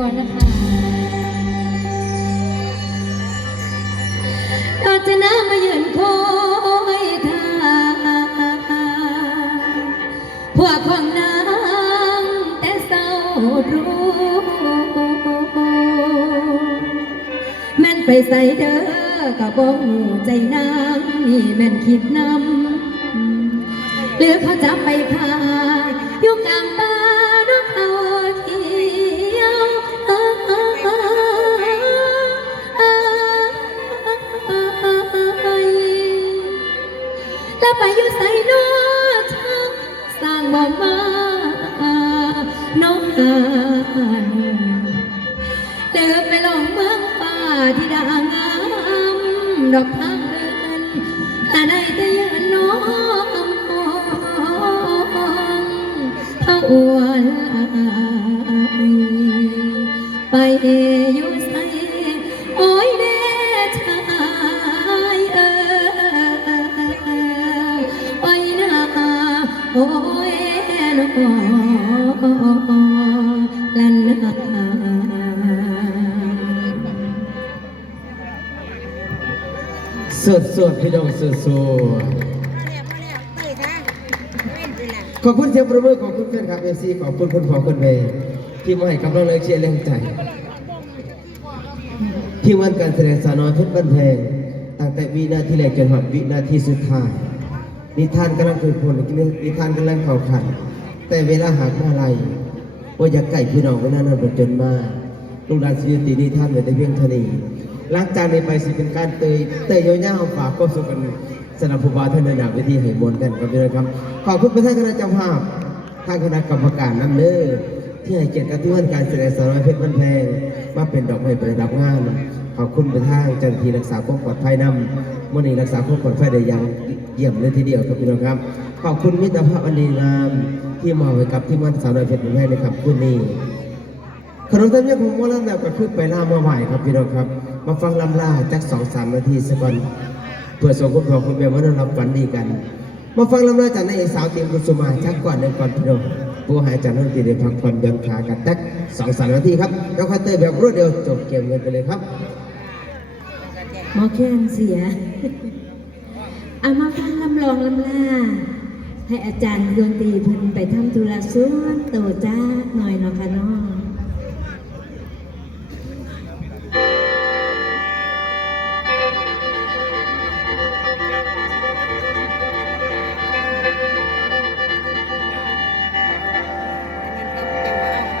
ก่อนนะคะตาจะน้ามายืนโคยทาพวกของน้ำแต่เศร้ารู้แม่นไปใส่เด้อกับบ่หูใจน้ำนี่แม่นคิดน้ำหรือเขาจะไปพายุกลาง แต่ได้แต่ยืนน้องพระอวนไปอยู่ใส่โอ้ยเด้ชายเออโอ้ยนาโอ้ยน้องลันนา สดสดพี่น้องสดสดขอบคุณเสียงประมือขอบคุณแฟนคลับเอซีขอบคุณคนขอคนเวที่มาให้กำลังแรงเชียร์แรงใจ ที่วันการแสดงสาวน้อยเพชรบ้านแพงตั้งแต่วินาทีแรกจนถึงวินาทีสุดท้าย นิทานกำลังคือผลนิทานกำลังเข่าขันแต่เวลาหากมาอะไรว่าอยากไก่พี่น้องไว้นานนานจนมาลูกหลานสิยตินิทานไว้แต่เพียงเท่านี้ หลังจากนี้ไปสิเป็นการเตยเตยยาวๆฝากความสุกันสนับผู้บาท่านในนามวิธีให้มวลกันครับพี่น้องครับขอบคุณประธานคณะเจ้าภาพท่างคณะกรรมการน้ำเน้อที่ให้เกียรติกับที่วันการแสดงสาวน้อยเพชรบ้านแพงมาเป็นดอกไม้ประดับงานขอบคุณไปทางจ้าหน้าที่รักษาความปลอดภัยนำเมื่อนี้รักษาความปลอดภัยได้อยังเยี่ยมเลยทีเดียวครับพี่น้องครับ ขอบคุณมิตรภาพอันดีงามที่มอบให้กับที่มันสาวน้อยเพชรบ้านแพงนะครับคุณนี่ขนมเต็มยของมอลำแบบก็ขึ้นไปล่ามาไหวครับพี่น้องครับ มาฟังลำลาจักสองสามนาทีสักก่อนเพื่อส่งคุณพ่อคุณแม่มานอนรับฝันดีกัน มาฟังลำลาจากนางเอกสาวเตรียมกุสุมาจักก่อนเดินก่อนพี่น้องผู้หายจากนั้นตีเดินพักผ่อนย่อนขากันจักสองสามนาทีครับแล้วคัตเตอร์แบบรวดเดียวจบเกมกันไปเลยครับหมอแค้นเสียเอามาฟังลำลองลำลาให้อาจารย์ดนตรีเพิ่นไปทำธุระส่วนตัวจ้าหน่อยเนาะค่ะน้อง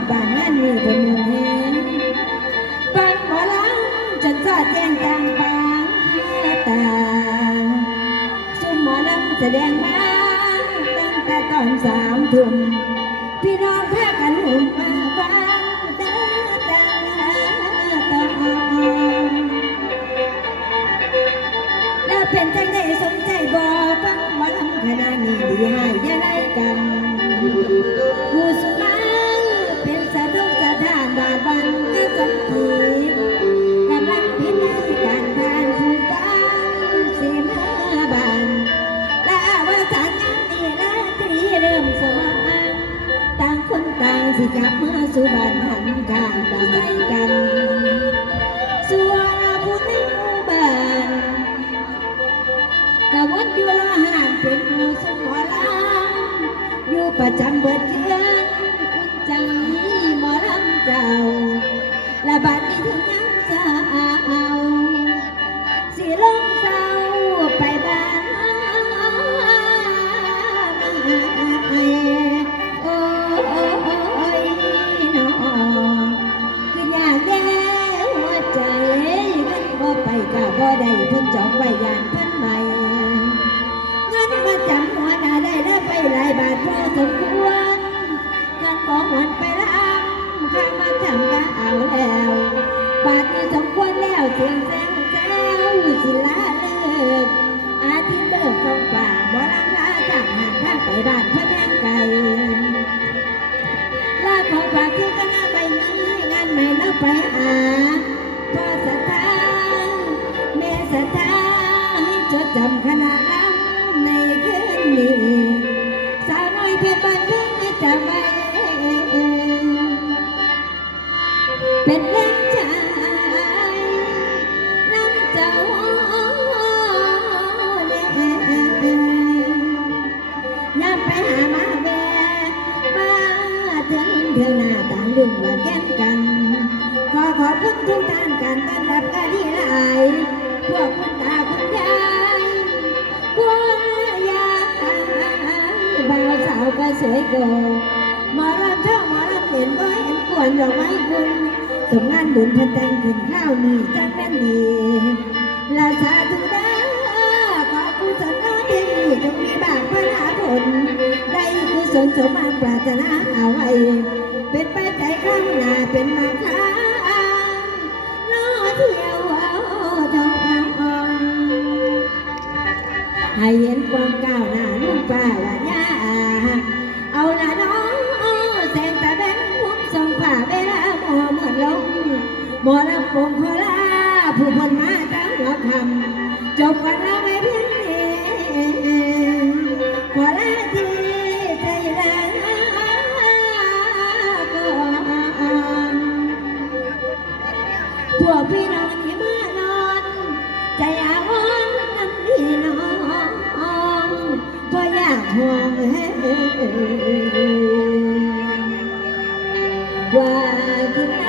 ดบานนั่นนี่เป็นมือเห็นฟังหมอลำจนสอดแจ้งกลางฟางตาซุ่มหมอลำแสดงมาตั้งแต่ตอนสามทุ่มพี่น้องพากันหุ่มมาฟังตาตาตาแล้วเป็นจังได้สนใจบ่ฟังหมอลำขนาดนี้ดีให้อยาไรกัน สิกับมาสุบันหันข้างตาใส่กันส่วนผู้ในหมู่บ้านกะวนอยู่ละหานเป็นหมู่สมอลำอยู่ประจำเบิดเดือนคุณจังมีหมอลำเจ้าละบัด ได้เพิ่นจองไว้ยานเพิ่นใหม่ เงินมาจำหัวหน้าได้แล้วไปหลายบาทพอสมควรเงินของหวนไปละอังข้ามาจำก็เอาแล้ว บาทนี้สมควรแล้วเสียงแซวแซวสิลาเลิกอาทิตย์เบิกตรงป่าบ่ลังลาจากหันทางไปบ้านพ่อแม่ไก่ลาของฝากที่คณะใบนี้งานใหม่แล้วไปหาพอา ศรัทธาให้จดจำขนาดลำในคืนนี้ ก็สวยโกมอรำเท่ามอรำเห็นบ่เห็นควรดอกไม้คุณสมงานบุญพันแตงขึ้นข้าวนี้จัดแม่นดีลาสาธุด้อขอผู้สนน้องที่นี่จงมีบางพระลาผลได้คือสนสมมาปรารถนาเอาไว้ เป็นไปใจข้างหน้าเป็นมาค้าน้อเที่ยวเอาทองให้เห็นความก้าวหน้าลุงป้าว่า พวกพี่น้องที่มานอนใจอาวอนกันพี่น้องก็อยากห่วงให้ว่าที่